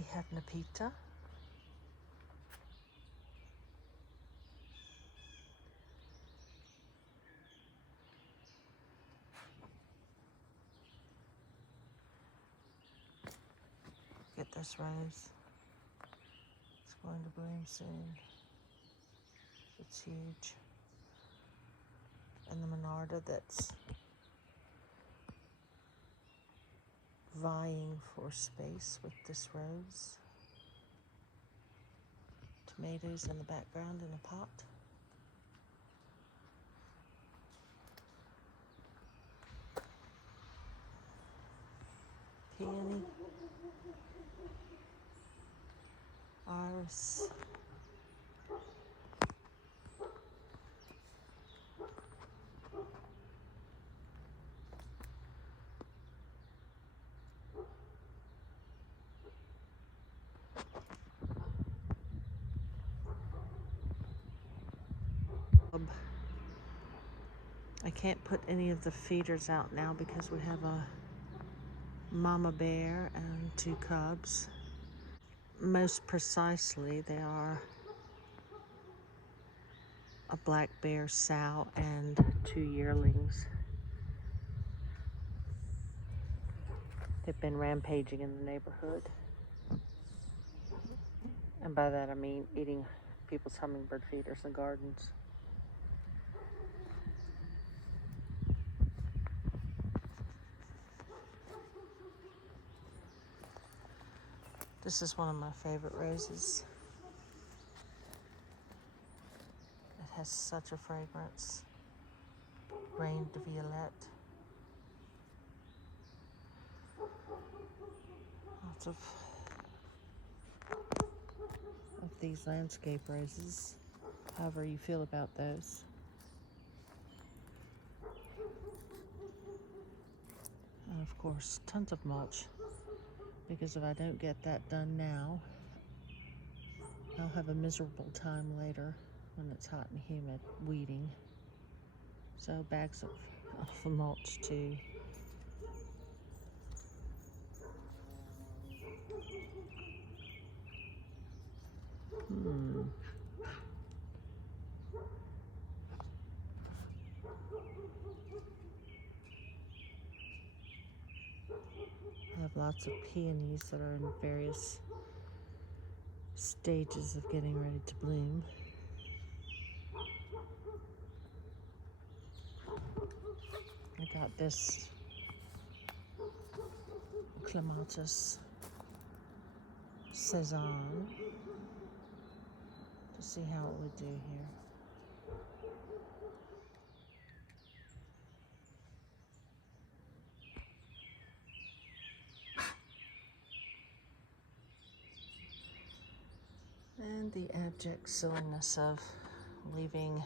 We have Nepeta. Get this rose. It's going to bloom soon. It's huge. And the Monarda that's vying for space with this rose. Tomatoes in the background in a pot. Peony. Iris. I can't put any of the feeders out now because we have a mama bear and 2 cubs. Most precisely, they are a black bear sow and 2 yearlings. They've been rampaging in the neighborhood. And by that I mean eating people's hummingbird feeders in gardens. This is one of my favorite roses. It has such a fragrance. Reine de Violette. Lots of these landscape roses. However you feel about those. And of course, tons of mulch. Because if I don't get that done now, I'll have a miserable time later when it's hot and humid weeding. So bags of mulch too. I have lots of peonies that are in various stages of getting ready to bloom. I got this Clematis Cezanne to see how it would do here. And the abject silliness of leaving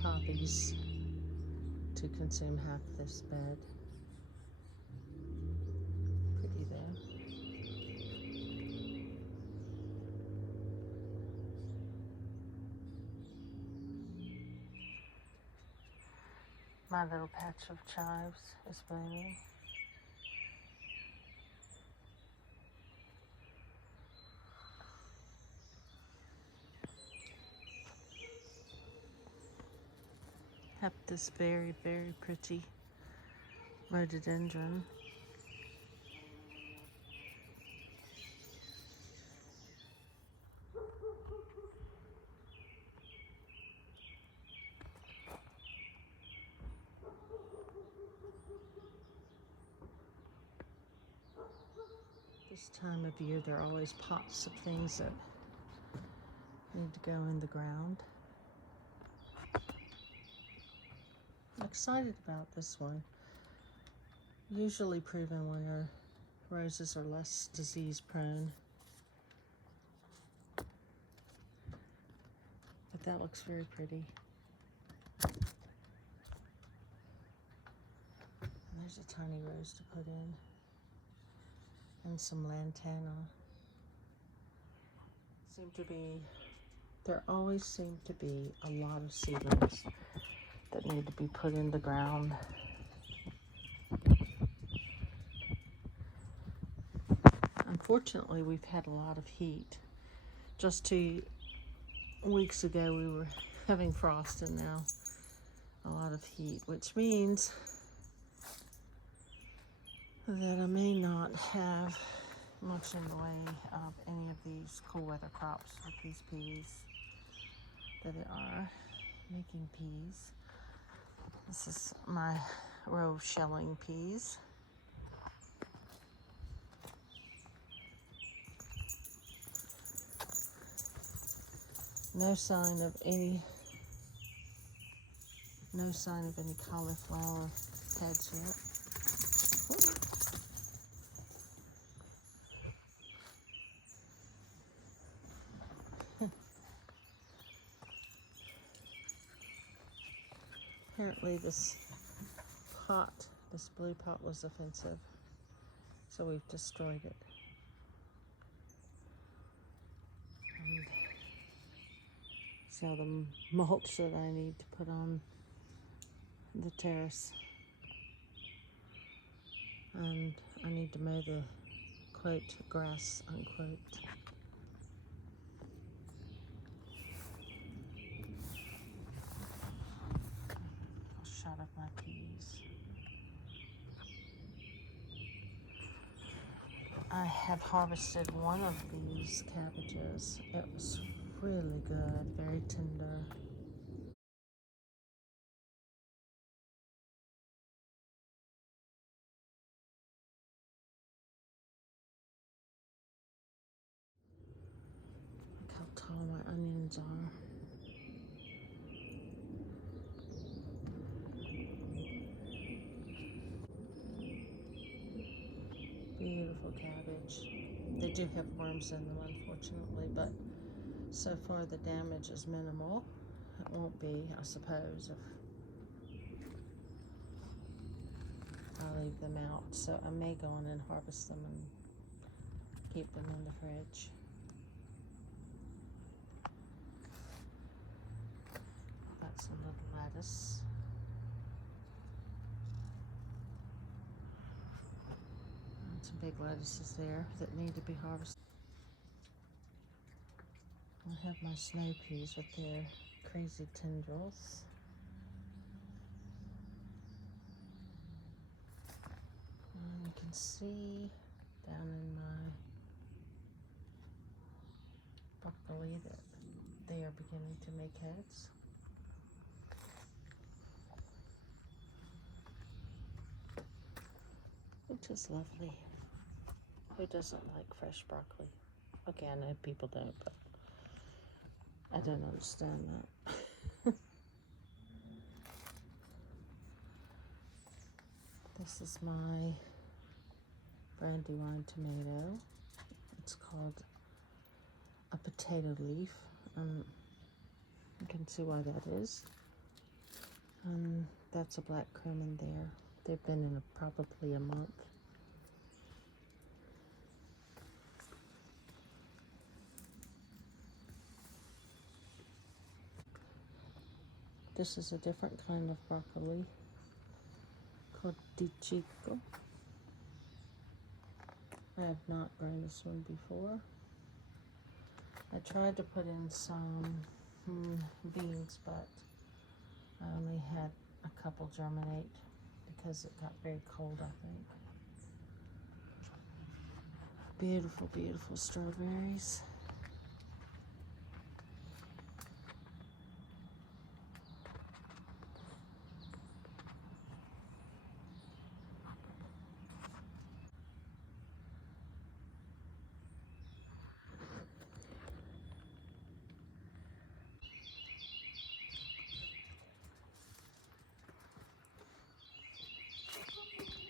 poppies to consume half this bed. Pretty though. My little patch of chives is blooming. Have this very, very pretty rhododendron. This time of year, there are always pots of things that need to go in the ground. I'm excited about this one. Usually proven when your roses are less disease prone. But that looks very pretty. And there's a tiny rose to put in. And some lantana. There always seem to be a lot of seedlings that need to be put in the ground. Unfortunately, we've had a lot of heat. Just 2 weeks ago, we were having frost, and now a lot of heat, which means that I may not have much in the way of any of these cool weather crops with these peas that are making peas. This is my row of shelling peas. No sign of any cauliflower heads yet. Apparently this blue pot was offensive, so we've destroyed it. And so the mulch that I need to put on the terrace, and I need to mow the quote grass unquote. A shot of my peas. I have harvested one of these cabbages. It was really good, very tender. Look how tall my onions are. Beautiful cabbage. They do have worms in them, unfortunately, but so far the damage is minimal. It won't be, I suppose, if I leave them out. So I may go in and harvest them and keep them in the fridge. Got some little lettuce. And some big lettuces there that need to be harvested. I have my snow peas with their crazy tendrils. And you can see down in my broccoli that they are beginning to make heads. Which is lovely. Who doesn't like fresh broccoli? Okay, I know people don't, but I don't understand that. This is my Brandywine tomato. It's called a potato leaf. You can see why that is. And that's a black crumb there. They've been in probably a month. This is a different kind of broccoli called Di Chico. I have not grown this one before. I tried to put in some beans, but I only had a couple germinate because it got very cold, I think. Beautiful, beautiful strawberries.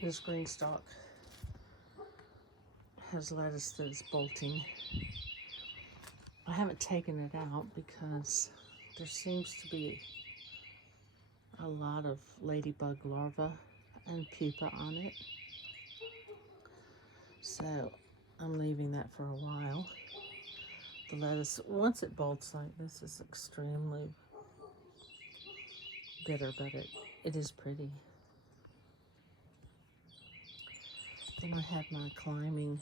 This green stalk has lettuce that is bolting. I haven't taken it out because there seems to be a lot of ladybug larvae and pupa on it. So I'm leaving that for a while. The lettuce, once it bolts like this, is extremely bitter, but it is pretty. Then I have my climbing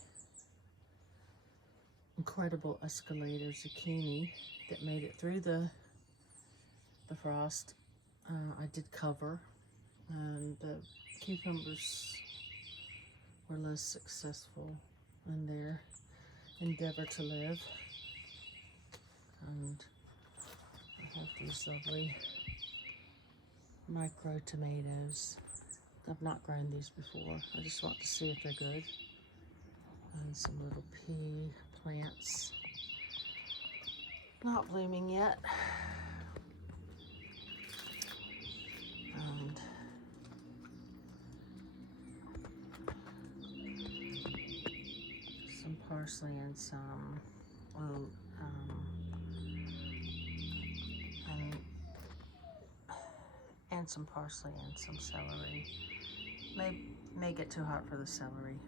incredible escalator zucchini that made it through the frost. I did cover, and the cucumbers were less successful in their endeavor to live. And I have these lovely micro tomatoes. I've not grown these before. I just want to see if they're good. And some little pea plants. Not blooming yet. And some parsley and some and some parsley and some celery. May get too hot for the celery.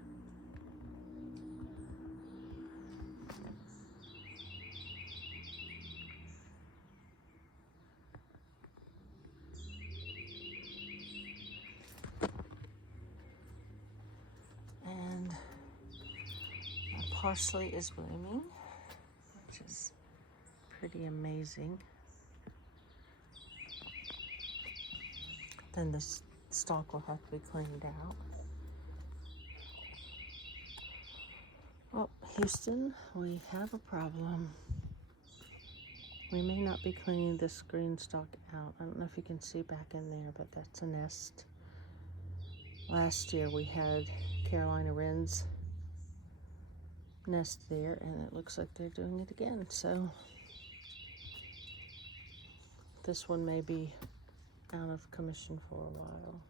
And my parsley is blooming, which is pretty amazing. Then the stalk will have to be cleaned out. Oh, Houston, we have a problem. We may not be cleaning this green stalk out. I don't know if you can see back in there, but that's a nest. Last year we had Carolina wrens nest there, and it looks like they're doing it again. So this one may be out of commission for a while.